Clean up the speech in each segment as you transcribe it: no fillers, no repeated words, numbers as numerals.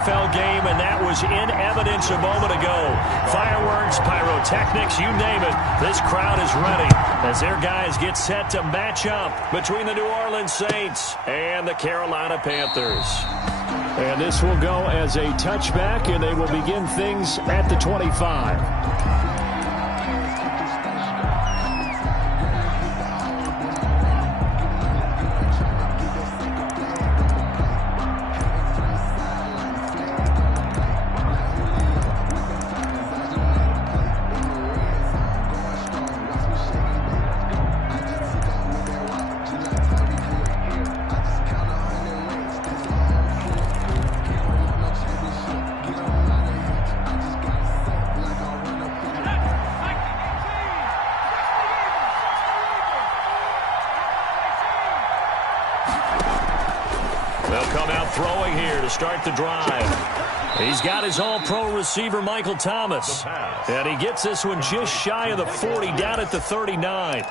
NFL game, and that was in evidence a moment ago. Fireworks, pyrotechnics, you name it. This crowd is ready as their guys get set to match up between the New Orleans Saints and the Carolina Panthers. And this will go as a touchback, and they will begin things at the 25. They'll come out throwing here to start the drive. He's got his all-pro receiver, Michael Thomas. And he gets this one just shy of the 40, down at the 39.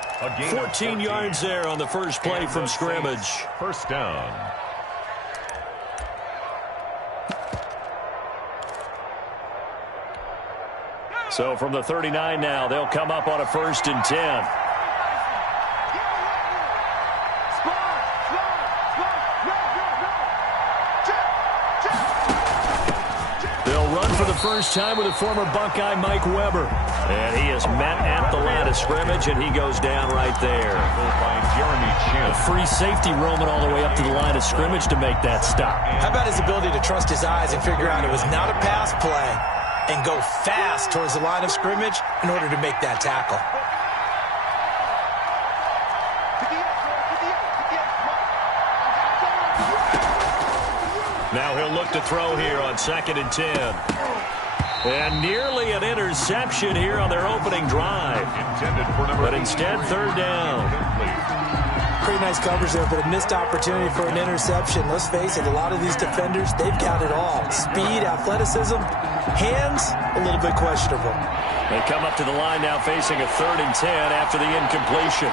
14 yards there on the first play from scrimmage. First down. So from the 39 now, they'll come up on a 1st and 10. For the first time with a former Buckeye, Mike Weber. And he is met at the line of scrimmage, and he goes down right there. A free safety roaming all the way up to the line of scrimmage to make that stop. How about his ability to trust his eyes and figure out it was not a pass play and go fast towards the line of scrimmage in order to make that tackle? Now he'll look to throw here on 2nd and 10. And nearly an interception here on their opening drive. But instead, 3rd down. Pretty nice coverage there, but a missed opportunity for an interception. Let's face it, a lot of these defenders, they've got it all. Speed, athleticism, hands, a little bit questionable. They come up to the line now facing a 3rd and 10 after the incompletion.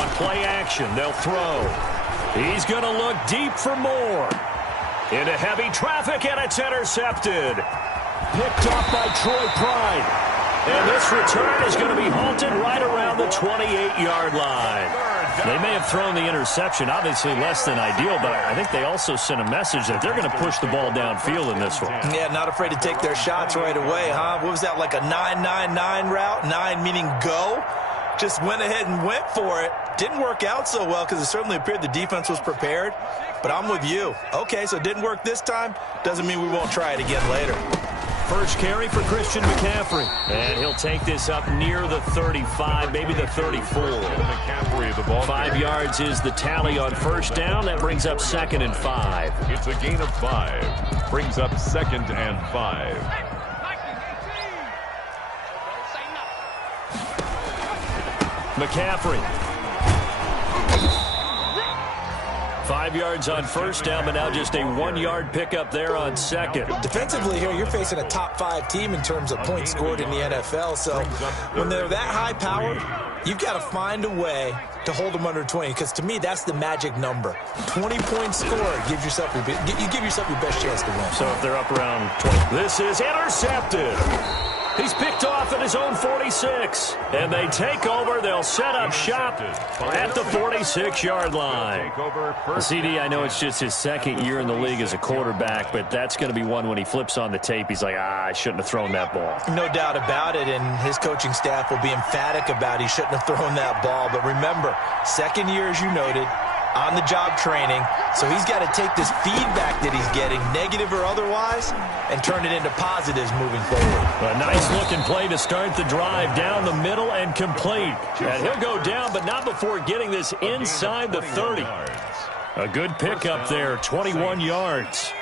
On play action, they'll throw. He's going to look deep for more. Into heavy traffic, and it's intercepted. Picked off by Troy Pride. And this return is going to be halted right around the 28-yard line. They may have thrown the interception, obviously less than ideal, but I think they also sent a message that they're going to push the ball downfield in this one. Yeah, not afraid to take their shots right away, huh? What was that, like a 9-9-9 route? 9 meaning go? Just went ahead and went for it. Didn't work out so well because it certainly appeared the defense was prepared. But I'm with you. Okay, so it didn't work this time. Doesn't mean we won't try it again later. First carry for Christian McCaffrey. And he'll take this up near the 35, maybe the 34. McCaffrey, the ball 5 yards is the tally on 1st down. That brings up 2nd and 5. It's a gain of 5. Brings up 2nd and 5. McCaffrey. 5 yards on 1st down, but now just a 1-yard pickup there on 2nd. Defensively here, you're facing a top 5 team in terms of points scored in the NFL. So when they're that high powered, you've got to find a way to hold them under 20, because to me, that's the magic number. 20 points scored gives yourself you give yourself your best chance to win. So if they're up around 20. This is intercepted. He's picked off at his own 46. And they take over. They'll set up shop at the 46-yard line. CD, I know it's just his 2nd year in the league as a quarterback, but that's going to be one when he flips on the tape. He's like, I shouldn't have thrown that ball. No doubt about it, and his coaching staff will be emphatic about he shouldn't have thrown that ball. But remember, 2nd year, as you noted, on-the-job training. So he's got to take this feedback that he's getting, negative or otherwise, and turn it into positives moving forward. A nice-looking play to start the drive down the middle and complete. And he'll go down, but not before getting this inside the 30. A good pickup there, 21 yards.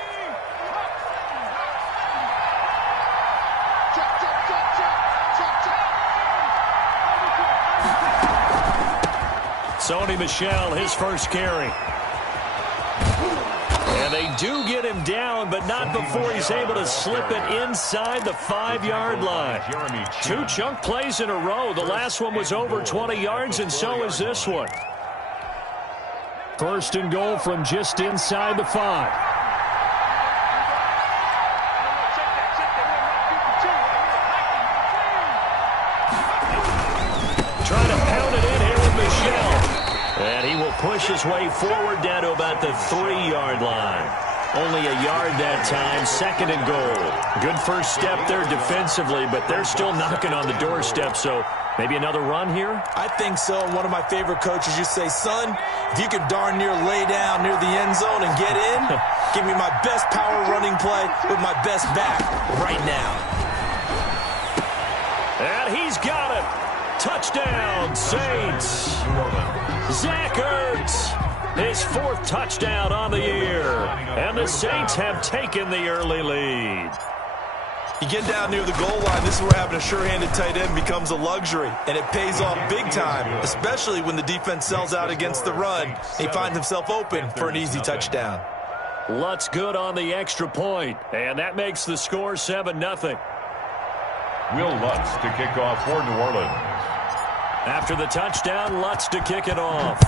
Sony Michel, his first carry. And they do get him down, but not before he's able to slip it inside the 5-yard line. 2 chunk plays in a row. The last one was over 20 yards, and so is this one. First and goal from just inside the 5. Trying to pound it in here with Michel. And he will push his way forward down to about the 3-yard line. Only a yard that time, second and goal. Good first step there defensively, but they're still knocking on the doorstep, so maybe another run here? I think so. One of my favorite coaches used to say, son, if you could darn near lay down near the end zone and get in, give me my best power running play with my best back right now. And he's got it. Touchdown, Saints. Zach Ertz, his 4th touchdown on the year. And the Saints have taken the early lead. You get down near the goal line, this is where having a sure-handed tight end becomes a luxury, and it pays off big time, especially when the defense sells out against the run. He finds himself open for an easy touchdown. Lutz good on the extra point, and that makes the score 7-0. Will Lutz to kick off for New Orleans. After the touchdown, Lutz to kick it off.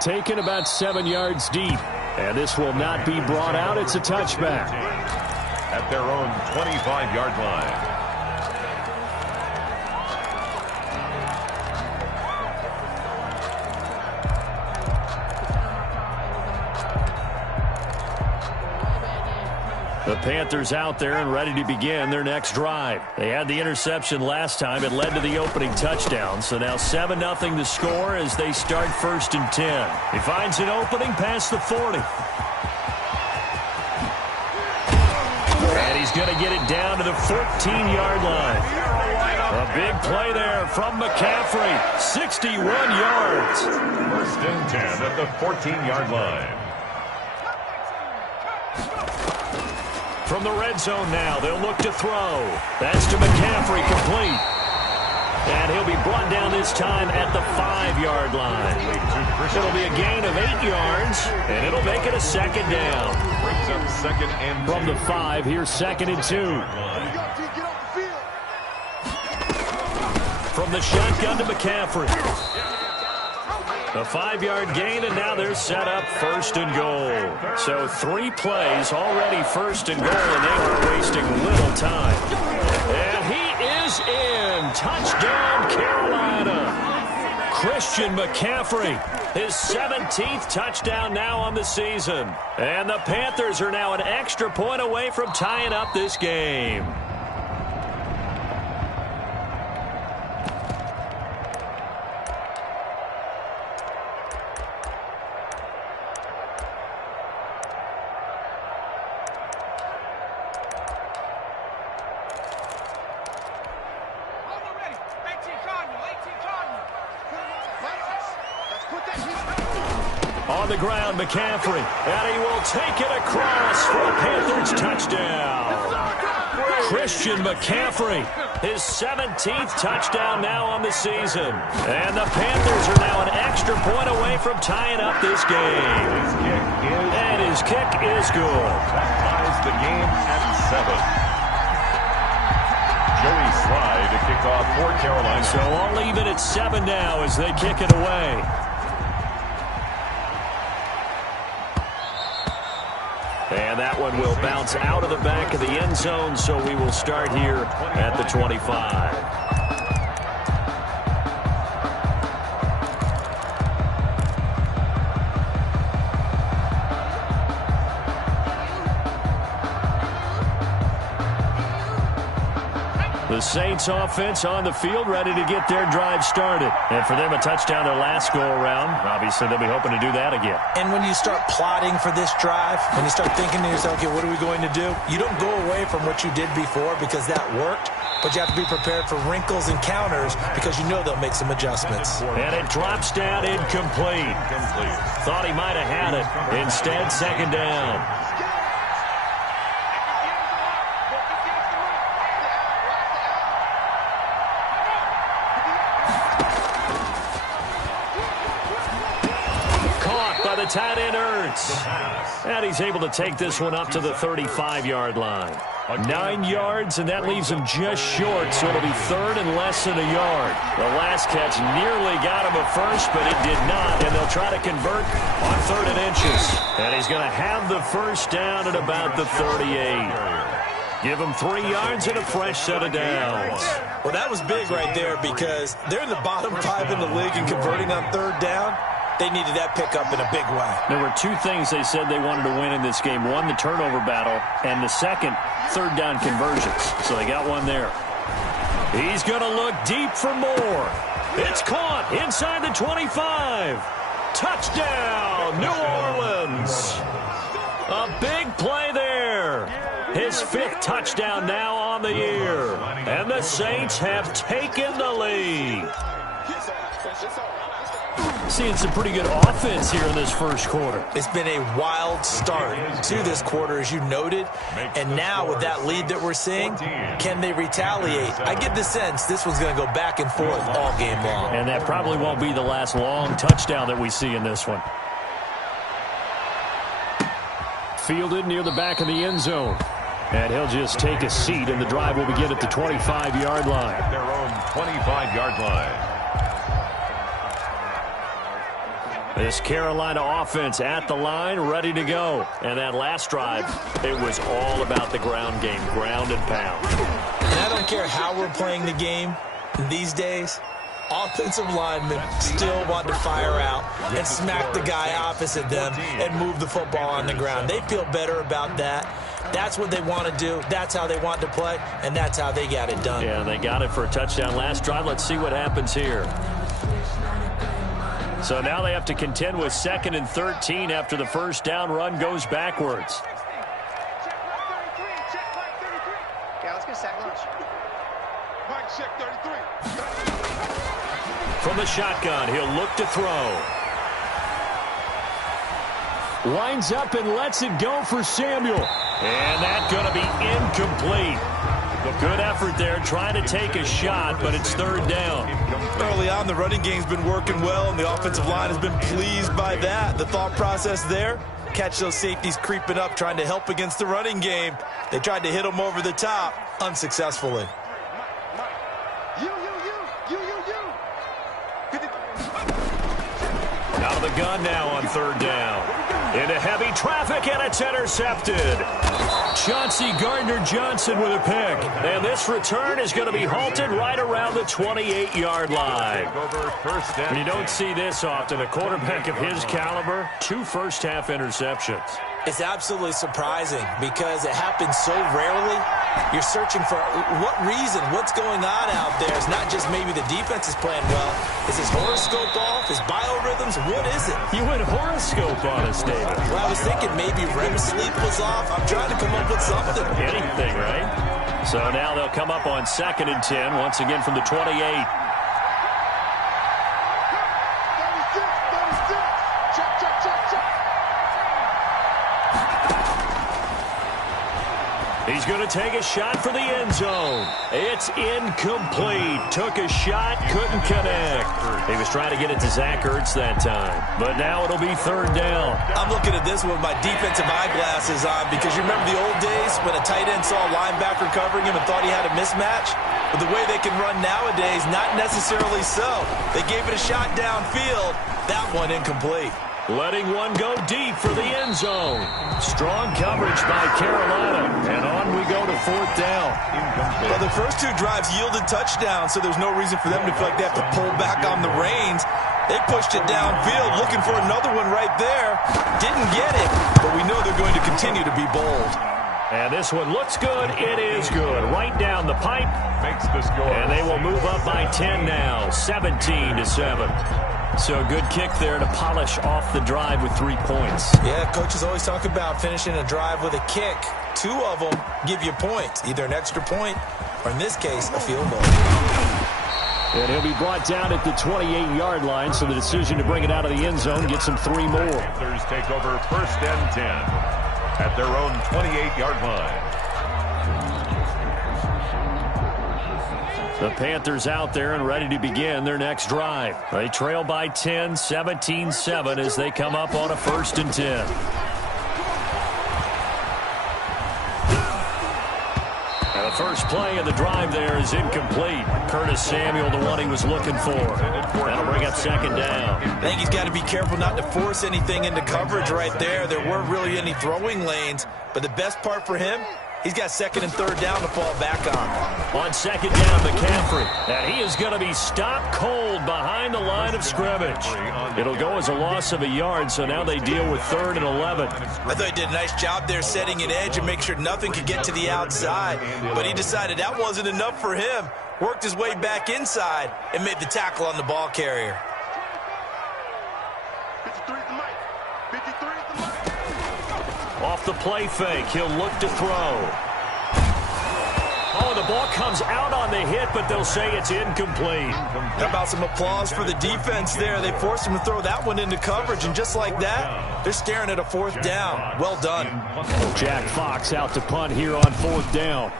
Taken about 7 yards deep. And this will not be brought out. It's a touchback. At their own 25-yard line. The Panthers out there and ready to begin their next drive. They had the interception last time. It led to the opening touchdown. So now 7-0 to score as they start 1st and 10. He finds an opening past the 40. And he's going to get it down to the 14-yard line. A big play there from McCaffrey. 61 yards. 1st and 10 at the 14-yard line. From the red zone now, they'll look to throw. That's to McCaffrey, complete. And he'll be brought down this time at the 5-yard line. It'll be a gain of 8 yards, and it'll make it a 2nd down. Brings up 2nd and 2. From the 5, here's 2nd and 2. From the shotgun to McCaffrey. A 5-yard gain, and now they're set up 1st and goal. So 3 plays already 1st and goal, and they are wasting little time. And he is in. Touchdown, Carolina. Christian McCaffrey, his 17th touchdown now on the season. And the Panthers are now an extra point away from tying up this game. On the ground, McCaffrey, and he will take it across for a Panthers touchdown. Christian McCaffrey, his 17th touchdown now on the season. And the Panthers are now an extra point away from tying up this game. And his kick is good. That ties the game at 7. Joey Sly to kick off for Carolina. So all even at 7 now as they kick it away. And that one will bounce out of the back of the end zone, so we will start here at the 25. The Saints offense on the field, ready to get their drive started. And for them, a touchdown their last go-around. Obviously, they'll be hoping to do that again. And when you start plotting for this drive, when you start thinking to yourself, okay, what are we going to do? You don't go away from what you did before because that worked, but you have to be prepared for wrinkles and counters because you know they'll make some adjustments. And it drops down incomplete. Thought he might have had it. Instead, 2nd down. Tight end Ertz. And he's able to take this one up to the 35-yard line. 9 yards, and that leaves him just short, so it'll be third and less than a yard. The last catch nearly got him a first, but it did not, and they'll try to convert on 3rd and inches. And he's going to have the first down at about the 38. Give him 3 yards and a fresh set of downs. Well, that was big right there because they're in the bottom 5 in the league and converting on 3rd down. They needed that pickup in a big way. There were 2 things they said they wanted to win in this game. One, the turnover battle, and the second, 3rd down conversions. So they got one there. He's going to look deep for more. It's caught inside the 25. Touchdown, New Orleans. A big play there. His 5th touchdown now on the year. And the Saints have taken the lead. Seeing some pretty good offense here in this first quarter. It's been a wild start to this quarter, as you noted. And now with that lead that we're seeing, can they retaliate? I get the sense this one's going to go back and forth all game long. And that probably won't be the last long touchdown that we see in this one. Fielded near the back of the end zone. And he'll just take a seat, and the drive will begin at the 25-yard line. At their own 25-yard line. This Carolina offense at the line, ready to go. And that last drive, it was all about the ground game, ground and pound. And I don't care how we're playing the game these days, offensive linemen still want to fire out and smack the guy opposite them and move the football on the ground. They feel better about that. That's what they want to do. That's how they want to play, and that's how they got it done. Yeah, they got it for a touchdown last drive. Let's see what happens here. So now they have to contend with 2nd and 13 after the first down run goes backwards. Yeah, let's get a sack lunch. Mike, check 33. From the shotgun, he'll look to throw. Lines up and lets it go for Samuel. And that's going to be incomplete. Good effort there, trying to take a shot, but it's 3rd down. Early on, the running game's been working well, and the offensive line has been pleased by that. The thought process there, catch those safeties creeping up, trying to help against the running game. They tried to hit them over the top, unsuccessfully. Out of the gun now on 3rd down. Into heavy traffic, and it's intercepted. Chauncey Gardner-Johnson with a pick. And this return is going to be halted right around the 28-yard line. And you don't see this often. A quarterback of his caliber, 2 first-half interceptions. It's absolutely surprising because it happens so rarely. You're searching for what reason, what's going on out there. It's not just maybe the defense is playing well. Is his horoscope off? His biorhythms? What is it? You went horoscope on us, David. Well, I was thinking maybe REM sleep was off. I'm trying to come up with something. Anything, right? So now they'll come up on 2nd and 10, once again from the 28. He's going to take a shot for the end zone. It's incomplete. Took a shot, couldn't connect. He was trying to get it to Zach Ertz that time. But now it'll be 3rd down. I'm looking at this with my defensive eyeglasses on because you remember the old days when a tight end saw a linebacker covering him and thought he had a mismatch? But the way they can run nowadays, not necessarily so. They gave it a shot downfield. That one incomplete. Letting one go deep for the end zone. Strong coverage by Carolina. And on we go to 4th down. Well, the first 2 drives yielded touchdowns, so there's no reason for them to feel like they have to pull back on the reins. They pushed it downfield, looking for another one right there. Didn't get it, but we know they're going to continue to be bold. And this one looks good. It is good. Right down the pipe. Makes the score. And they will move up by 10 now, 17-7. So a good kick there to polish off the drive with 3 points. Yeah, coaches always talk about finishing a drive with a kick. 2 of them give you points, either an extra point or, in this case, a field goal. And he'll be brought down at the 28-yard line, so the decision to bring it out of the end zone gets him 3 more. Panthers take over 1st and 10 at their own 28-yard line. The Panthers out there and ready to begin their next drive. They trail by 10, 17-7 as they come up on a 1st and 10. first play of the drive there is incomplete. Curtis Samuel, the one he was looking for. That'll bring up second down. I think he's got to be careful not to force anything into coverage right there. There weren't really any throwing lanes, but the best part for him, he's got second and third down to fall back on. On second down, McCaffrey. And he is going to be stopped cold behind the line of scrimmage. It'll go as a loss of a yard, so now they deal with 3rd and 11. I thought he did a nice job there setting an edge and make sure nothing could get to the outside. But he decided that wasn't enough for him. Worked his way back inside and made the tackle on the ball carrier. 53 at the mic. 53 at the mic. Off the play fake, he'll look to throw. Oh, the ball comes out on the hit, but they'll say it's incomplete. How about some applause for the defense there? They forced him to throw that one into coverage, and just like that, they're staring at a 4th down. Well done. Jack Fox out to punt here on 4th down.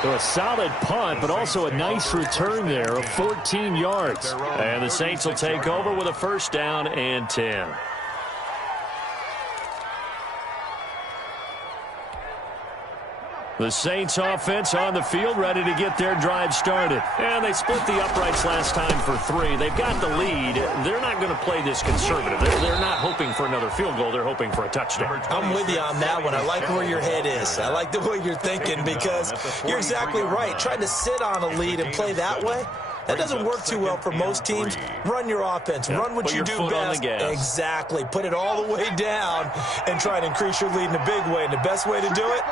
So a solid punt, but also a nice return there of 14 yards. And the Saints will take over with a 1st down and 10. The Saints offense on the field, ready to get their drive started. And they split the uprights last time for 3. They've got the lead. They're not going to play this conservative. They're not hoping for another field goal. They're hoping for a touchdown. I'm with you on that one. I like where your head is. I like the way you're thinking because you're exactly right. Trying to sit on a lead and play that way, that doesn't work too well for most teams. Run your offense. Run what you do best. Exactly. Put it all the way down and try to increase your lead in a big way. And the best way to do it,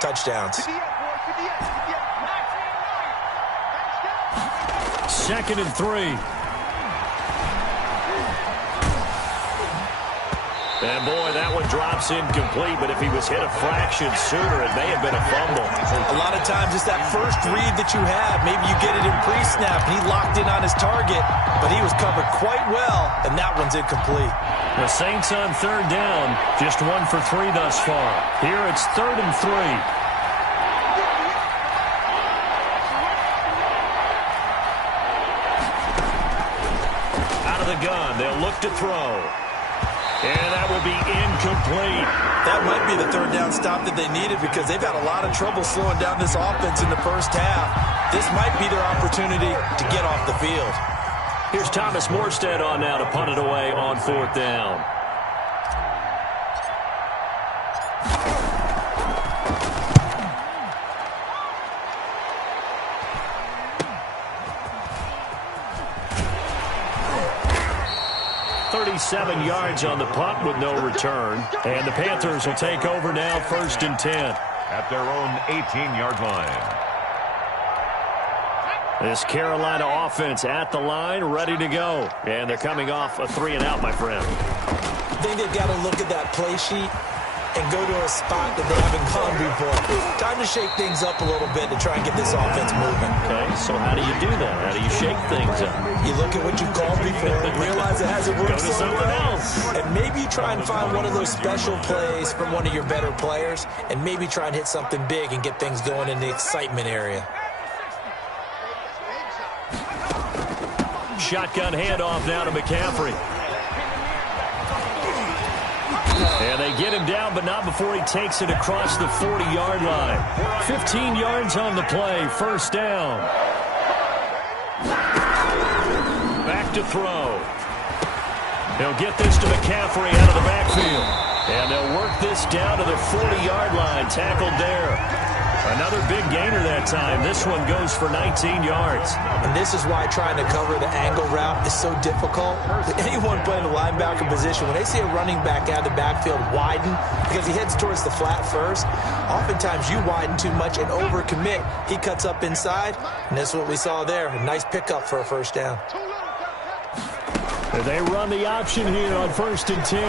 touchdowns. 2nd and 3. And boy, that one drops incomplete, but if he was hit a fraction sooner, it may have been a fumble. A lot of times it's that first read that you have. Maybe you get it in pre-snap, and he locked in on his target, but he was covered quite well, and that one's incomplete. The Saints on 3rd down, just 1 for 3 thus far. Here it's 3rd and 3. Out of the gun, they'll look to throw. And that will be incomplete. That might be the 3rd down stop that they needed because they've had a lot of trouble slowing down this offense in the first half. This might be their opportunity to get off the field. Here's Thomas Morstead on now to punt it away on 4th down. .37 yards on the punt with no return. And the Panthers will take over now, 1st and 10. At their own 18-yard line. This Carolina offense at the line, ready to go. And they're coming off a 3-and-out, my friend. I think they've got to look at that play sheet and go to a spot that they haven't gone before. Time to shake things up a little bit to try and get this offense moving. Okay, so how do you do that? How do you shake things up? You look at what you've called before and realize it hasn't worked so well. And maybe try and find one of those special plays from one of your better players and maybe try and hit something big and get things going in the excitement area. Shotgun handoff now to McCaffrey. And they get him down, but not before he takes it across the 40-yard line. 15 yards on the play, 1st down. Back to throw. He'll get this to McCaffrey out of the backfield. And they'll work this down to the 40-yard line, tackled there. Another big gainer that time. This one goes for 19 yards. And this is why trying to cover the angle route is so difficult. Anyone playing a linebacker position, when they see a running back out of the backfield widen because he heads towards the flat first, oftentimes you widen too much and overcommit. He cuts up inside, and this is what we saw there. A nice pickup for a 1st down. They run the option here on 1st and 10.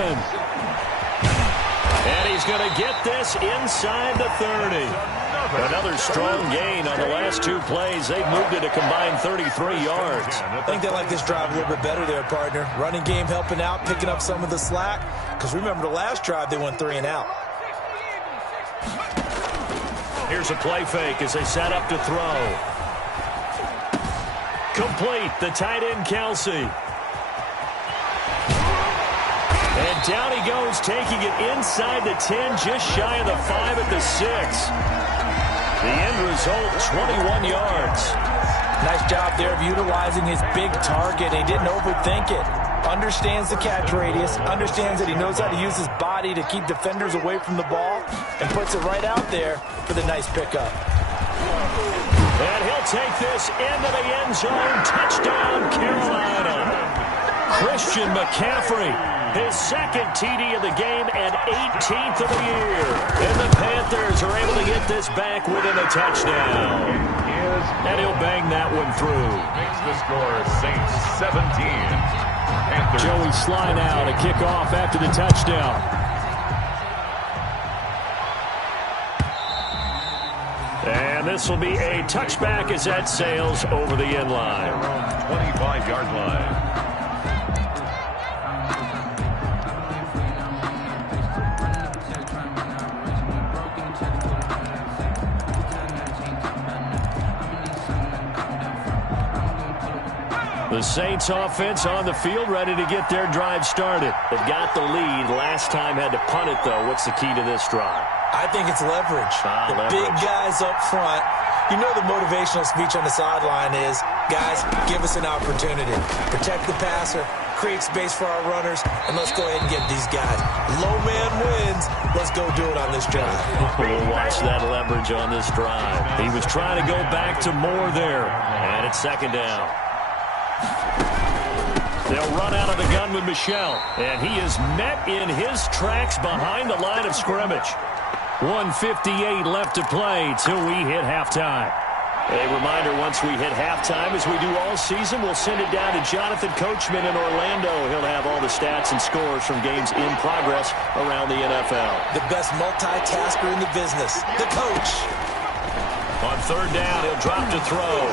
And he's going to get this inside the 30. Another strong gain on the last 2 plays. They've moved it a combined 33 yards. I think they like this drive a little bit better there, partner. Running game helping out, picking up some of the slack. Because remember the last drive, they went 3-and-out. Here's a play fake as they set up to throw. Complete, the tight end Kelsey. down he goes, taking it inside the 10, just shy of the 5 at the 6. The end result, 21 yards. Nice job there of utilizing his big target. He didn't overthink it. Understands the catch radius, understands that he knows how to use his body to keep defenders away from the ball, and puts it right out there for the nice pickup. And he'll take this into the end zone. Touchdown, Carolina. Christian McCaffrey, his second TD of the game and 18th of the year. And the Panthers are able to get this back within a touchdown. And he'll bang that one through. Makes the score Saints 17. Panthers. Joey Sly now to kick off after the touchdown. And this will be a touchback as that sails over the end line. 25-yard line. The Saints offense on the field, ready to get their drive started. They've got the lead. Last time had to punt it, though. What's the key to this drive? I think it's leverage. Leverage. Big guys up front. You know the motivational speech on the sideline is, guys, give us an opportunity. Protect the passer, create space for our runners, and let's go ahead and get these guys. Low man wins. Let's go do it on this drive. We'll watch that leverage on this drive. He was trying to go back to Moore there, and it's second down. They'll run out of the gun with Michel, and he is met in his tracks behind the line of scrimmage. 1:58 left to play till we hit halftime. A reminder, once we hit halftime, as we do all season, we'll send it down to Jonathan Coachman in Orlando. He'll have all the stats and scores from games in progress around the NFL. The best multitasker in the business, the coach. On third down, he'll drop to throw.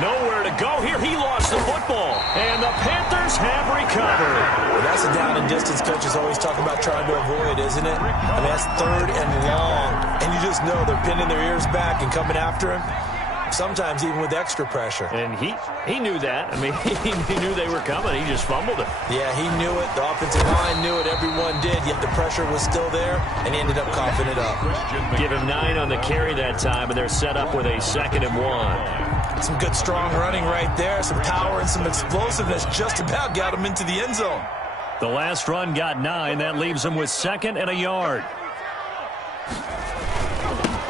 Nowhere to go here. He lost the football. And the Panthers have recovered. Well, that's a down and distance coaches always talk about trying to avoid, isn't it? I mean, that's third and long. And you just know they're pinning their ears back and coming after him. Sometimes even with extra pressure. And he knew that. I mean, he knew they were coming. He just fumbled it. Yeah, he knew it. The offensive line knew it. Everyone did. Yet the pressure was still there, and he ended up coughing it up. Give him 9 on the carry that time, and they're set up with a 2nd and 1. Some good, strong running right there. Some power and some explosiveness just about got him into the end zone. The last run got 9. That leaves him with 2nd and a yard.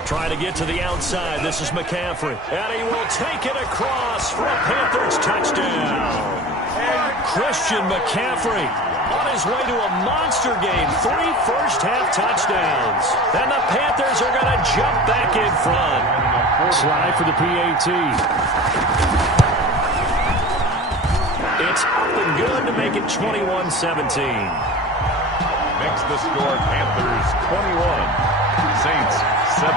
Trying to get to the outside. This is McCaffrey. And he will take it across for a Panthers touchdown. Christian McCaffrey on his way to a monster game. 3 first-half touchdowns. And the Panthers are going to jump back in front. Slide for the PAT. It's up and good to make it 21-17. Makes the score Panthers 21. Saints 17.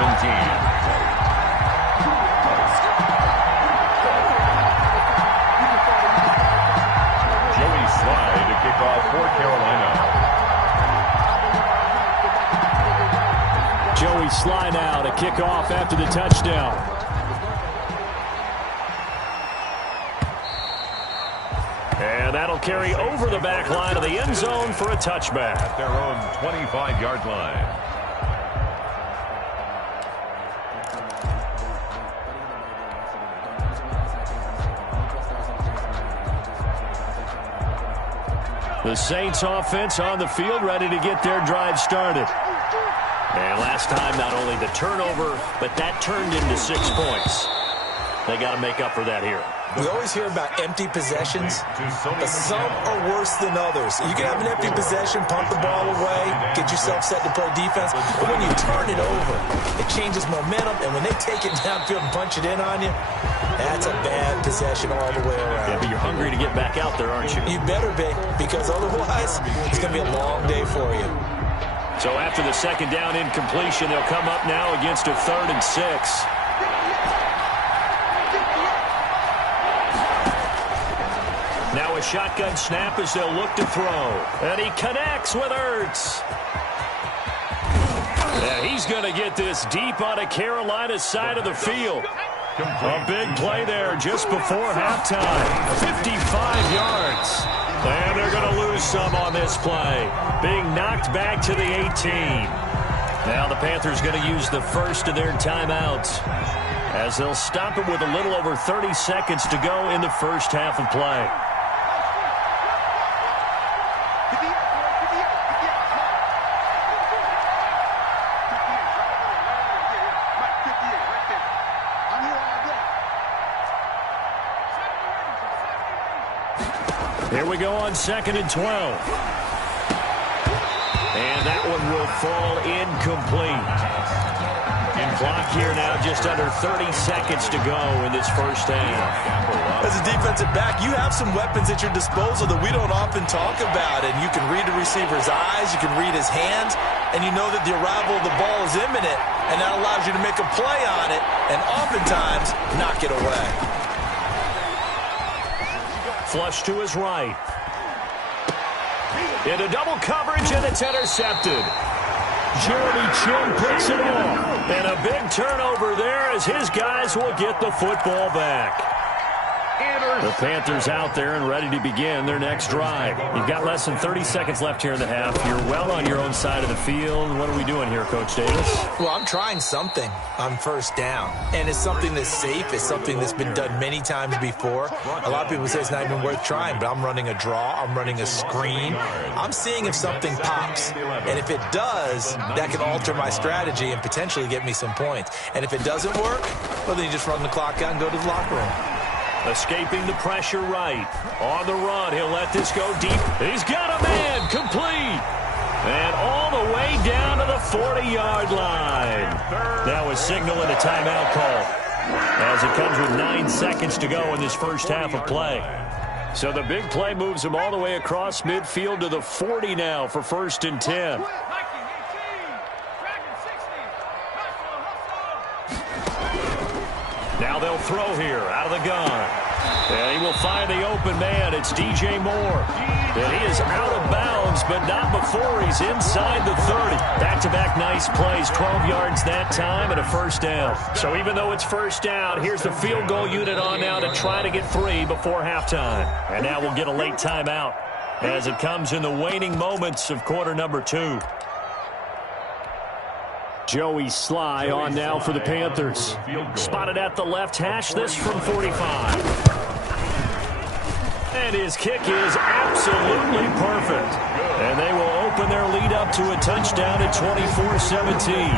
Joey Sly to kick off for Carolina. Joey Sly now to kick off after the touchdown. And that'll carry over the back line of the end zone for a touchback. At their own 25-yard line. The Saints offense on the field, ready to get their drive started. And last time, not only the turnover, but that turned into 6 points. They got to make up for that here. We always hear about empty possessions, but some are worse than others. You can have an empty possession, punt the ball away, get yourself set to play defense, but when you turn it over, it changes momentum, and when they take it downfield and punch it in on you, that's a bad possession all the way around. Yeah, but you're hungry to get back out there, aren't you? You better be, because otherwise, it's going to be a long day for you. So after the 2nd down incompletion, they'll come up now against a 3rd and 6. Now a shotgun snap as they'll look to throw. And he connects with Ertz. And he's going to get this deep on a Carolina side of the field. A big play there just before halftime. 55 yards. And they're going to lose some on this play. Being knocked back to the 18. Now the Panthers going to use the first of their timeouts, as they'll stop it with a little over 30 seconds to go in the first half of play. Here we go on 2nd and 12. And that one will fall incomplete. Clock here now, just under 30 seconds to go in this first half. As a defensive back, you have some weapons at your disposal that we don't often talk about. And you can read the receiver's eyes, you can read his hands, and you know that the arrival of the ball is imminent. And that allows you to make a play on it and oftentimes knock it away. Flush to his right. Into double coverage, and it's intercepted. Jeremy Chin picks it off. And a big turnover there as his guys will get the football back. The Panthers out there and ready to begin their next drive. You've got less than 30 seconds left here in the half. You're well on your own side of the field. What are we doing here, Coach Davis? Well, I'm trying something on first down. And it's something that's safe. It's something that's been done many times before. A lot of people say it's not even worth trying, but I'm running a draw. I'm running a screen. I'm seeing if something pops. And if it does, that can alter my strategy and potentially get me some points. And if it doesn't work, well, then you just run the clock out and go to the locker room. Escaping the pressure right. On the run, he'll let this go deep. He's got a man, complete. And all the way down to the 40-yard line. Now a signal and a timeout call, as it comes with 9 seconds to go in this first half of play. So the big play moves him all the way across midfield to the 40 now for 1st and 10. Now they'll throw here out of the gun. And he will find the open man. It's DJ Moore. And he is out of bounds, but not before he's inside the 30. Back-to-back nice plays, 12 yards that time and a first down. So even though it's first down, here's the field goal unit on now to try to get 3 before halftime. And now we'll get a late timeout as it comes in the waning moments of quarter number 2. Joey Sly on now for the Panthers. Spotted at the left hash, this from 45. And his kick is absolutely perfect. And they will open their lead up to a touchdown at 24-17.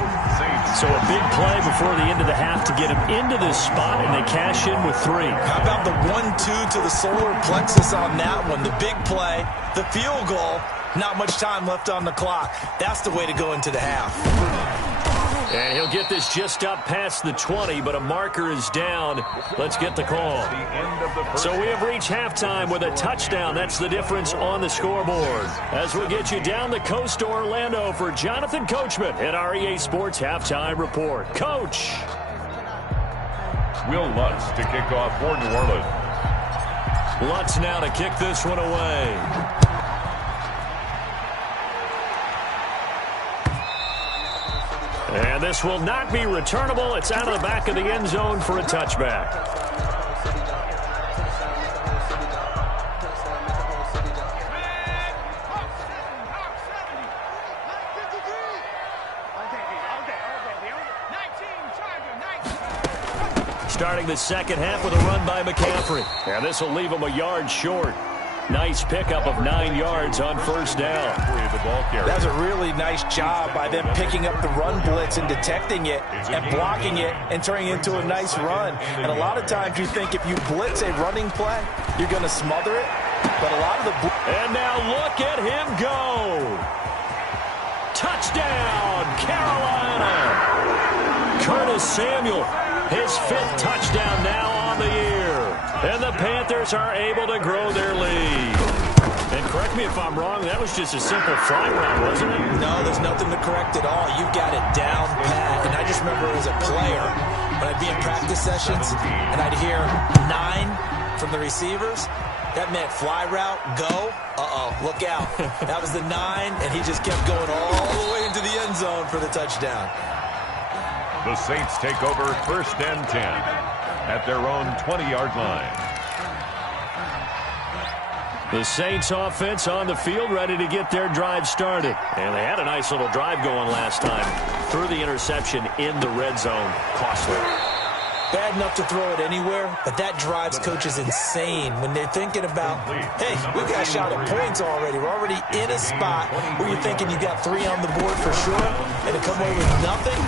So a big play before the end of the half to get him into this spot, and they cash in with 3. How about the 1-2 to the solar plexus on that one? The big play, the field goal, not much time left on the clock. That's the way to go into the half. And he'll get this just up past the 20, but a marker is down. Let's get the call. So we have reached halftime with a touchdown. That's the difference on the scoreboard. As we get you down the coast to Orlando for Jonathan Coachman at our EA Sports Halftime Report. Coach. Will Lutz to kick off for New Orleans. Lutz now to kick this one away. And this will not be returnable. It's out of the back of the end zone for a touchback. Starting the second half with a run by McCaffrey. And this will leave him a yard short. Nice pickup of 9 yards on first down. That was a really nice job by them picking up the run blitz and detecting it and blocking it and turning it into a nice run. And a lot of times you think if you blitz a running play, you're going to smother it. But a lot of the... And now look at him go. Touchdown, Carolina. Curtis Samuel, his 5th touchdown now on the year. And the Panthers are able to grow their lead. And correct me if I'm wrong, that was just a simple fly route, wasn't it? No, there's nothing to correct at all. You've got it down pat. And I just remember as a player, when I'd be in practice sessions, and I'd hear 9 from the receivers, that meant fly route, go, look out. That was the 9, and he just kept going all the way into the end zone for the touchdown. The Saints take over 1st and 10 at their own 20-yard line. The Saints offense on the field, ready to get their drive started. And they had a nice little drive going last time. Threw the interception in the red zone. Costly. Bad enough to throw it anywhere, but that drives coaches insane when they're thinking about, hey, we've got a shot at points already. We're already in a spot where you're thinking you got 3 on the board for sure, and to come away with nothing,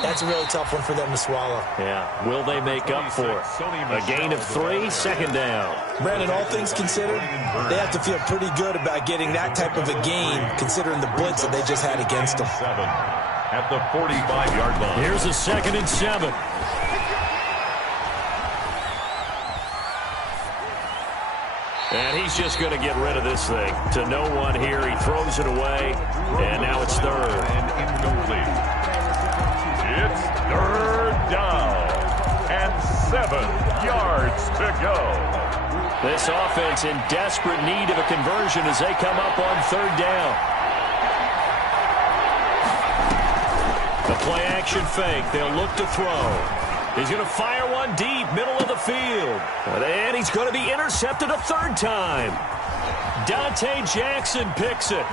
that's a really tough one for them to swallow. Yeah, will they make up for it? A gain of 3, second down. Brandon, all things considered, they have to feel pretty good about getting that type of a gain, considering the blitz that they just had against them. At the 45-yard line. Here's a 2nd and 7. And he's just going to get rid of this thing. To no one here. He throws it away. And now it's 3rd. And incomplete. It's 3rd down. And 7 yards to go. This offense in desperate need of a conversion as they come up on 3rd down. The play-action fake. They'll look to throw. He's going to fire one deep, middle of the field. And he's going to be intercepted a 3rd time. Dante Jackson picks it.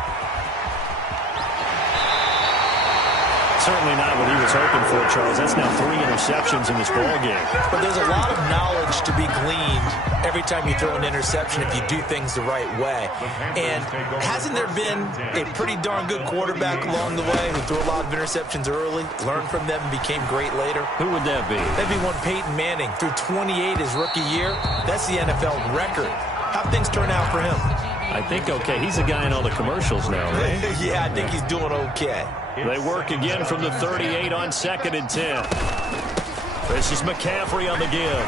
Certainly not what he was hoping for, Charles. That's now 3 interceptions in this ballgame. But there's a lot of knowledge to be gleaned every time you throw an interception if you do things the right way. And hasn't there been a pretty darn good quarterback along the way who threw a lot of interceptions early, learned from them, and became great later? Who would that be? That'd be one Peyton Manning. Threw 28 his rookie year. That's the NFL record. How'd things turn out for him? I think okay. He's the guy in all the commercials now, right? Yeah, I think he's doing okay. They work again from the 38 on 2nd and 10. This is McCaffrey on the give.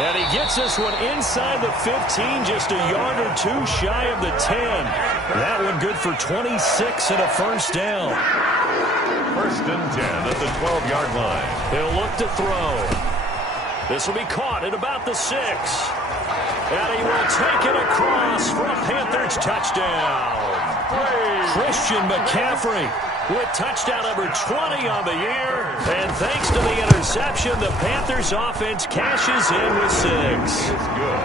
And he gets this one inside the 15, just a yard or 2 shy of the 10. That one good for 26 and a 1st down. 1st and 10 at the 12-yard line. He'll look to throw. This will be caught at about the 6. And he will take it across for a Panthers touchdown. Christian McCaffrey with touchdown number 20 on the year. And thanks to the interception, the Panthers offense cashes in with 6. It's good.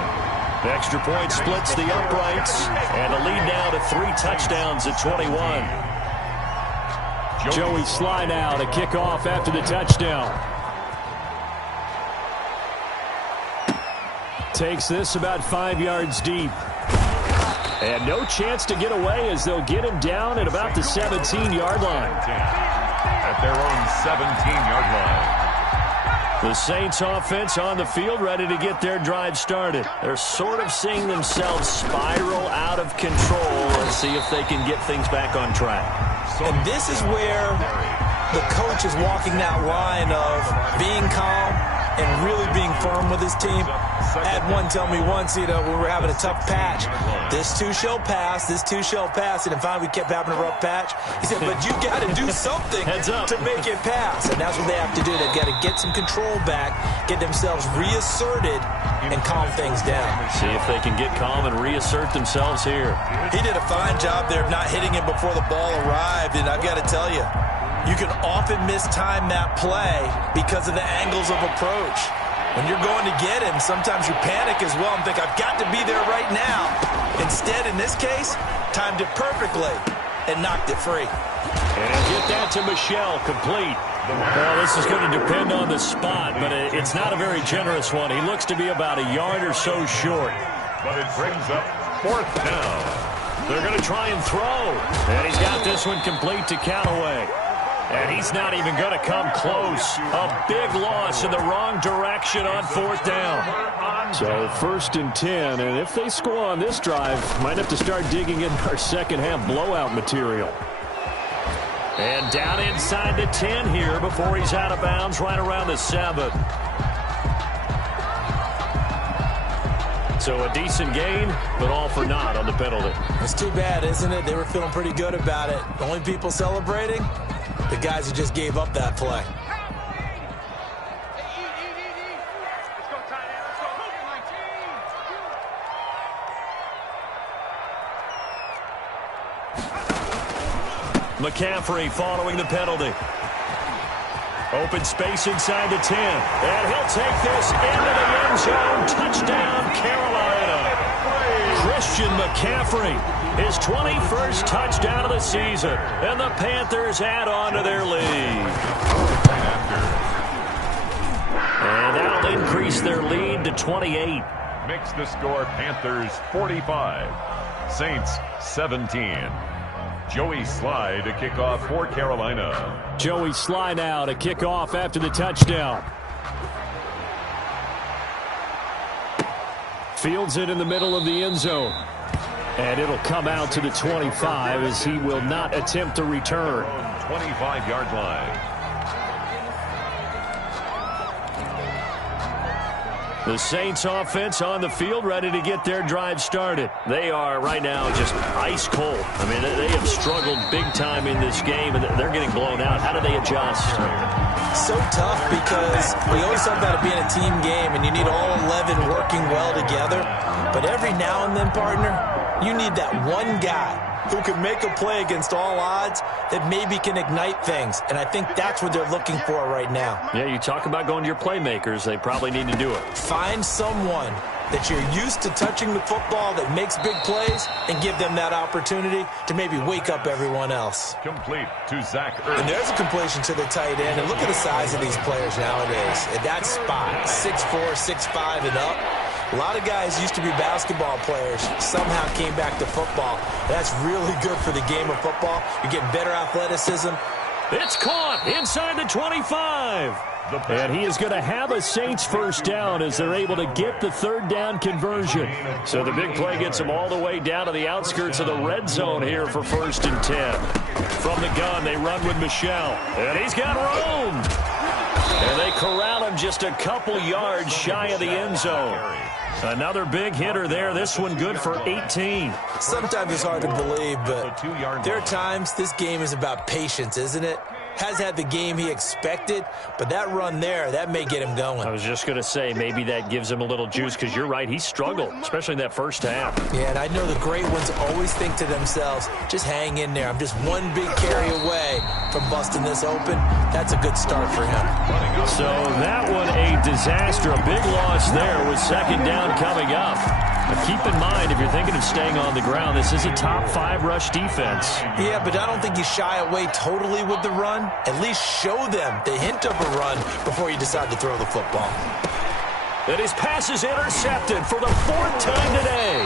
The extra point splits the uprights. And a lead now to 3 touchdowns at 21. Joey Sly now to kick off after the touchdown. Takes this about 5 yards deep. And no chance to get away as they'll get him down at about the 17-yard line. At their own 17-yard line. The Saints offense on the field ready to get their drive started. They're sort of seeing themselves spiral out of control. Let's see if they can get things back on track. And this is where the coach is walking that line of being calm and really being firm with his team. I had one tell me once, when we were having a tough patch, this too shall pass, this too shall pass. And finally we kept having a rough patch. He said, but you got to do something to make it pass. And that's what they have to do. They've got to get some control back, get themselves reasserted, and calm things down. See if they can get calm and reassert themselves here. He did a fine job there of not hitting it before the ball arrived. And I've got to tell you, you can often mistime that play because of the angles of approach. When you're going to get him, sometimes you panic as well and think, I've got to be there right now. Instead, in this case, timed it perfectly and knocked it free. And he'll get that to Michelle, complete. Well, this is going to depend on the spot, but it's not a very generous one. He looks to be about a yard or so short. But it brings up 4th down. They're going to try and throw. And he's got this one complete to Callaway. And he's not even going to come close. A big loss in the wrong direction on 4th down. So 1st and 10, and if they score on this drive, might have to start digging in our second-half blowout material. And down inside the 10 here before he's out of bounds right around the 7. So a decent gain, but all for naught on the penalty. It's too bad, isn't it? They were feeling pretty good about it. The only people celebrating, the guys who just gave up that play. McCaffrey following the penalty. Open space inside the 10. And he'll take this into the end zone. Touchdown, Carolina. Christian McCaffrey, his 21st touchdown of the season. And the Panthers add on to their lead. And that'll increase their lead to 28. Makes the score Panthers 45, Saints 17. Joey Sly to kick off for Carolina. Joey Sly now to kick off after the touchdown. Fields it in the middle of the end zone. And it'll come out to the 25 as he will not attempt to return. 25-yard line. The Saints offense on the field, ready to get their drive started. They are right now just ice cold. I mean, they have struggled big time in this game, and they're getting blown out. How do they adjust? So tough because we always talk about it being a team game, and you need all 11 working well together. But every now and then, partner, you need that one guy who can make a play against all odds that maybe can ignite things. And I think that's what they're looking for right now. Yeah, you talk about going to your playmakers. They probably need to do it. Find someone that you're used to touching the football that makes big plays and give them that opportunity to maybe wake up everyone else. Complete to Zach Ertz. And there's a completion to the tight end. And look at the size of these players nowadays. At that spot, 6'4", 6'5", and up. A lot of guys used to be basketball players, somehow came back to football. That's really good for the game of football. You're getting better athleticism. It's caught inside the 25. And he is going to have a Saints first down as they're able to get the third down conversion. So the big play gets them all the way down to the outskirts of the red zone here for 1st and 10. From the gun, they run with Michel. And he's got room. And they corral him just a couple yards shy of the end zone. Another big hitter there. This one good for 18. Sometimes it's hard to believe, but there are times this game is about patience, isn't it? Has had the game he expected, but that run there, that may get him going. I was just going to say, maybe that gives him a little juice, because you're right, he struggled, especially in that first half. Yeah, and I know the great ones always think to themselves, just hang in there. I'm just one big carry away from busting this open. That's a good start for him. So that one a disaster. A big loss there with 2nd down coming up. But keep in mind, if you're thinking of staying on the ground, this is a top 5 rush defense. Yeah, but I don't think you shy away totally with the run. At least show them the hint of a run before you decide to throw the football. And his pass is intercepted for the 4th time today.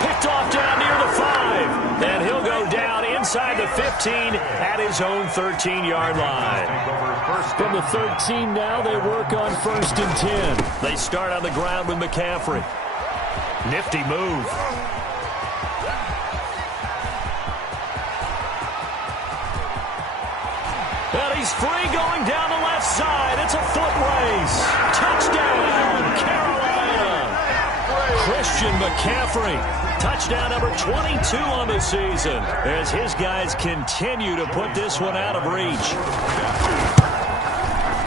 Picked off down near the 5. And he'll go down inside the 15 at his own 13-yard line. From the 13 now, they work on 1st and 10. They start on the ground with McCaffrey. Nifty move. And he's free going down the left side. It's a foot race. Touchdown, Carolina. Christian McCaffrey. Touchdown number 22 on the season as his guys continue to put this one out of reach.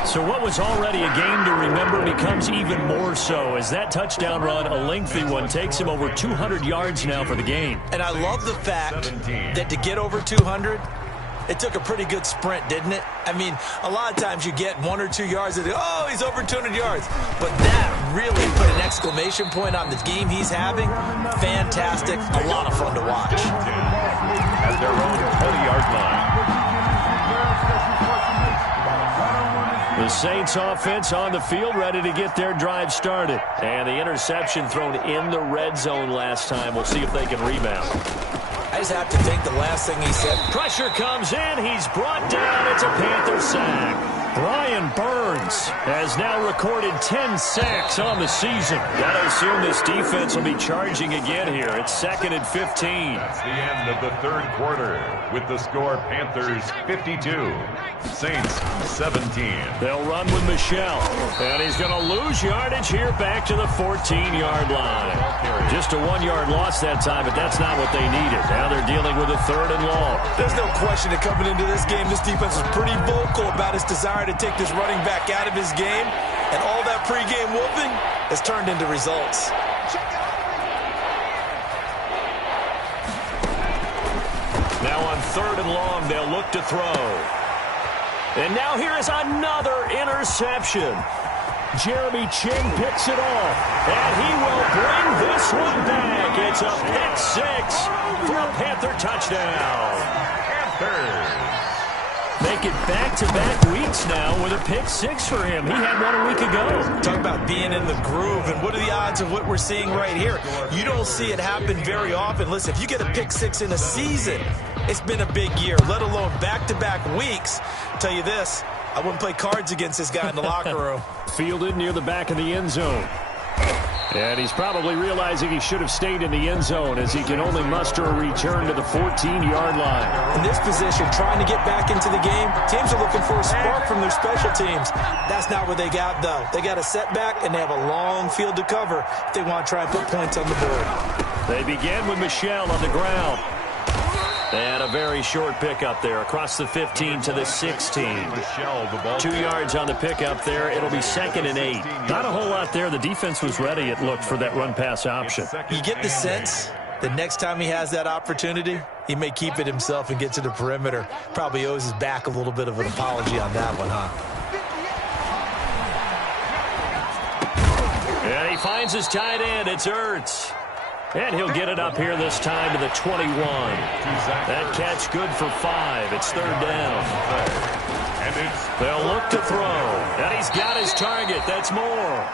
So what was already a game to remember becomes even more so as that touchdown run, a lengthy one, takes him over 200 yards now for the game. And I love the fact that to get over 200, it took a pretty good sprint, didn't it? I mean, a lot of times you get 1 or 2 yards and oh, he's over 200 yards. But that really put an exclamation point on the game he's having. Fantastic. A lot of fun to watch. At their own 20-yard line. The Saints offense on the field, ready to get their drive started. And the interception thrown in the red zone last time. We'll see if they can rebound. I just have to think the last thing he said. Pressure comes in. He's brought down. It's a Panther sack. Brian Burns has now recorded 10 sacks on the season. Gotta assume this defense will be charging again here. It's 2nd and 15. That's the end of the 3rd quarter with the score Panthers 52, Saints 17. They'll run with Michel. And he's going to lose yardage here back to the 14-yard line. Just a 1-yard loss that time, but that's not what they needed. Now they're dealing with a 3rd and long. There's no question that coming into this game, this defense was pretty vocal about its desire to take this running back out of his game, and all that pregame whooping has turned into results. Now on 3rd and long, they'll look to throw. And now here is another interception. Jeremy Chin picks it off, and he will bring this one back. It's a pick six for a Panther touchdown. Panthers. Make it back-to-back weeks now with a pick six for him. He had one a week ago. Talk about being in the groove, and what are the odds of what we're seeing right here? You don't see it happen very often. Listen, if you get a pick six in a season, it's been a big year, let alone back-to-back weeks. I'll tell you this, I wouldn't play cards against this guy in the locker room. Fielded near the back of the end zone. And he's probably realizing he should have stayed in the end zone as he can only muster a return to the 14-yard line. In this position, trying to get back into the game, teams are looking for a spark from their special teams. That's not what they got, though. They got a setback, and they have a long field to cover if they want to try and put points on the board. They begin with Michel on the ground. And a very short pickup there across the 15 to the 16. 2 yards on the pickup there. It'll be 2nd and 8. Not a whole lot there. The defense was ready, it looked, for that run-pass option. You get the sense that next time he has that opportunity, he may keep it himself and get to the perimeter. Probably owes his back a little bit of an apology on that one, huh? And he finds his tight end. It's Ertz. And he'll get it up here this time to the 21. That catch good for 5. It's 3rd down. They'll look to throw. And he's got his target. That's Moore.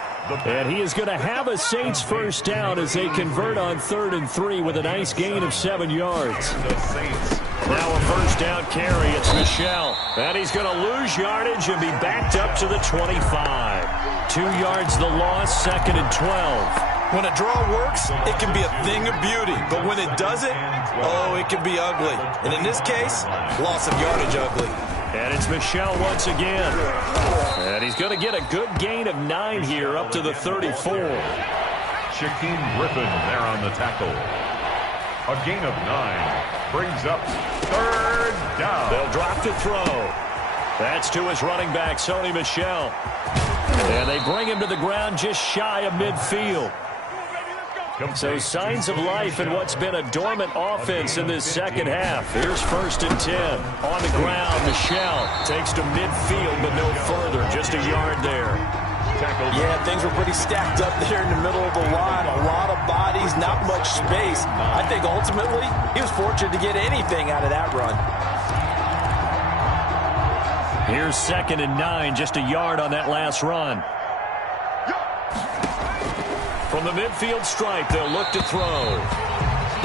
And he is going to have a Saints first down as they convert on 3rd and 3 with a nice gain of 7 yards. Now a first down carry. It's Michel. And he's going to lose yardage and be backed up to the 25. 2 yards the loss, 2nd and 12. When a draw works, it can be a thing of beauty. But when it doesn't, oh, it can be ugly. And in this case, loss of yardage ugly. And it's Michel once again. And he's going to get a good gain of 9 here up to the 34. Shaquem Griffin there on the tackle. A gain of 9 brings up 3rd down. They'll drop to throw. That's to his running back, Sony Michel. And they bring him to the ground just shy of midfield. So signs of life in what's been a dormant offense in this second half. Here's 1st and 10. On the ground, Michel takes to midfield, but no further. Just a yard there. Yeah, things were pretty stacked up there in the middle of the line. A lot of bodies, not much space. I think ultimately he was fortunate to get anything out of that run. Here's 2nd and 9, just a yard on that last run. From the midfield stripe, they'll look to throw.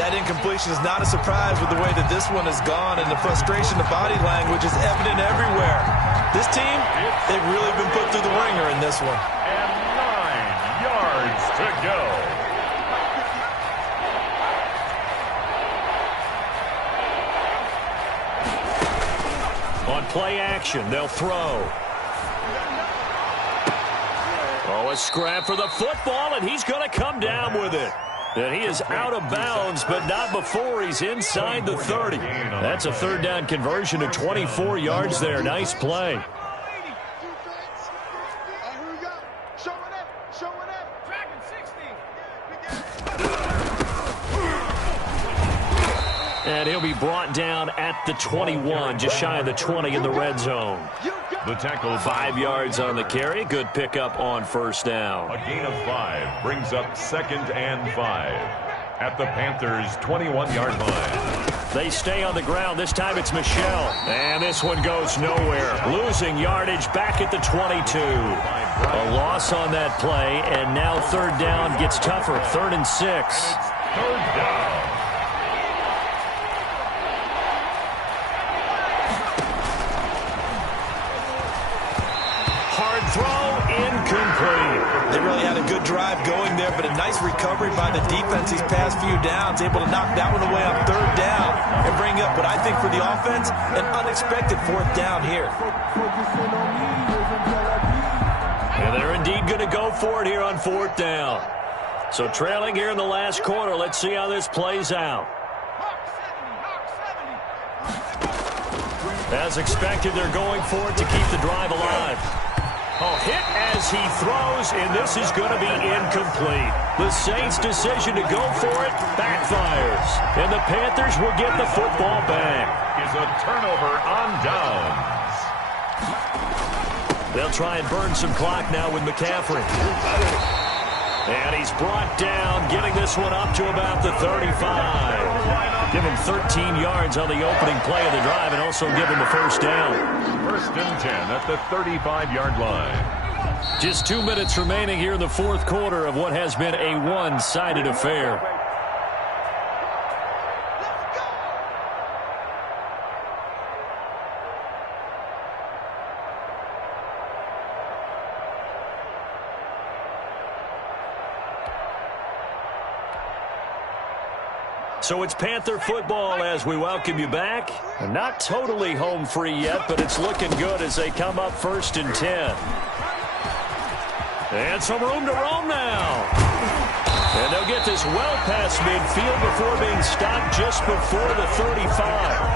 That incompletion is not a surprise with the way that this one has gone, and the frustration, the body language is evident everywhere. This team, they've really been put through the ringer in this one. And 9 yards to go. On play action, they'll throw. Oh, a scrap for the football, and he's going to come down with it. And he is out of bounds, but not before he's inside the 30. That's a 3rd down conversion to 24 yards there. Nice play. And he'll be brought down at the 21, just shy of the 20 in the red zone. The tackle 5 yards on the carry. Good pickup on 1st down. A gain of 5 brings up 2nd and 5 at the Panthers' 21-yard line. They stay on the ground. This time it's Michel. And this one goes nowhere. Losing yardage back at the 22. A loss on that play, and now 3rd down gets tougher. 3rd and 6. 3rd down. Throw incomplete. They really had a good drive going there, but a nice recovery by the defense these past few downs, able to knock that one away on 3rd down and bring up what I think for the offense, an unexpected 4th down here. And they're indeed going to go for it here on 4th down. So trailing here in the last quarter, let's see how this plays out. As expected, they're going for it to keep the drive alive. Oh, hit as he throws, and this is going to be incomplete. The Saints' decision to go for it backfires, and the Panthers will get the football back. Is a turnover on downs. They'll try and burn some clock now with McCaffrey. And he's brought down, getting this one up to about the 35. Give him 13 yards on the opening play of the drive and also give him a first down. 1st and 10 at the 35-yard line. Just 2 minutes remaining here in the fourth quarter of what has been a one-sided affair. So it's Panther football as we welcome you back. Not totally home free yet, but it's looking good as they come up 1st and 10. And some room to roam now. And they'll get this well past midfield before being stopped just before the 35.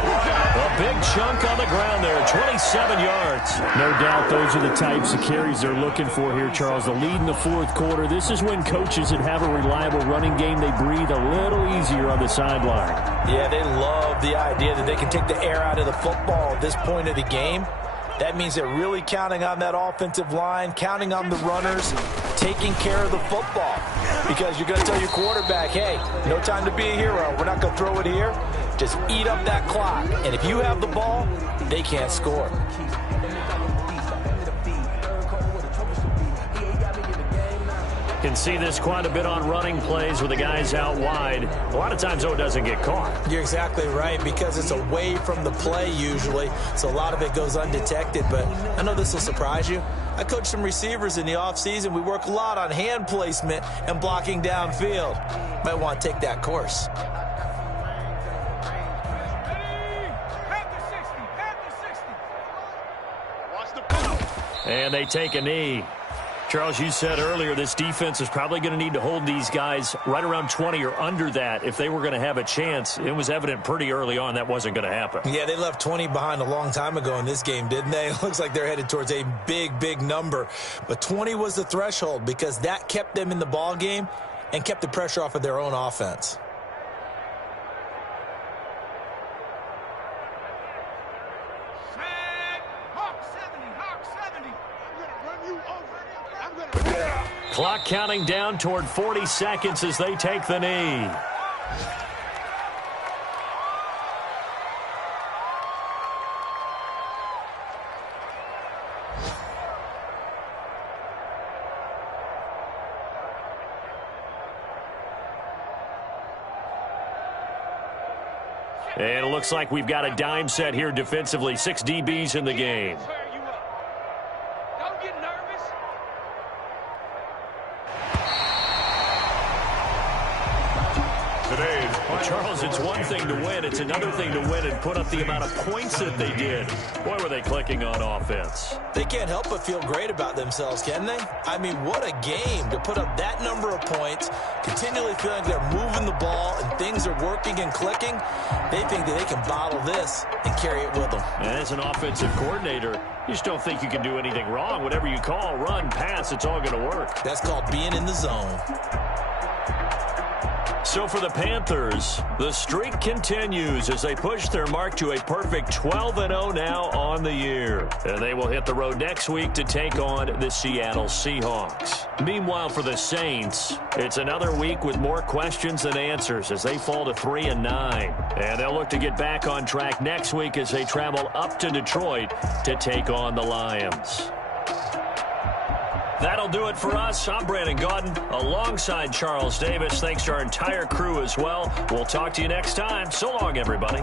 A big chunk on the ground there, 27 yards. No doubt those are the types of carries they're looking for here, Charles. The lead in the fourth quarter. This is when coaches that have a reliable running game, they breathe a little easier on the sideline. Yeah, they love the idea that they can take the air out of the football at this point of the game. That means they're really counting on that offensive line, counting on the runners, taking care of the football. Because you're going to tell your quarterback, hey, no time to be a hero. We're not going to throw it here. Just eat up that clock. And if you have the ball, they can't score. Can see this quite a bit on running plays with the guys out wide. A lot of times, though, it doesn't get caught. You're exactly right, because it's away from the play usually, so a lot of it goes undetected. But I know this will surprise you. I coach some receivers in the offseason. We work a lot on hand placement and blocking downfield. Might want to take that course. And they take a knee. Charles, you said earlier this defense is probably going to need to hold these guys right around 20 or under that if they were going to have a chance. It was evident pretty early on that wasn't going to happen. Yeah, they left 20 behind a long time ago in this game, didn't they? It looks like they're headed towards a big, big number. But 20 was the threshold because that kept them in the ball game and kept the pressure off of their own offense. Clock counting down toward 40 seconds as they take the knee. And it looks like we've got a dime set here defensively. 6 DBs in the game. Charles, it's one thing to win. It's another thing to win and put up the amount of points that they did. Boy, were they clicking on offense. They can't help but feel great about themselves, can they? I mean, what a game to put up that number of points, continually feeling like they're moving the ball and things are working and clicking. They think that they can bottle this and carry it with them. And as an offensive coordinator, you just don't think you can do anything wrong. Whatever you call, run, pass, it's all going to work. That's called being in the zone. So for the Panthers, the streak continues as they push their mark to a perfect 12-0 now on the year. And they will hit the road next week to take on the Seattle Seahawks. Meanwhile, for the Saints, it's another week with more questions than answers as they fall to 3-9. And they'll look to get back on track next week as they travel up to Detroit to take on the Lions. That'll do it for us. I'm Brandon Gaudin alongside Charles Davis. Thanks to our entire crew as well. We'll talk to you next time. So long, everybody.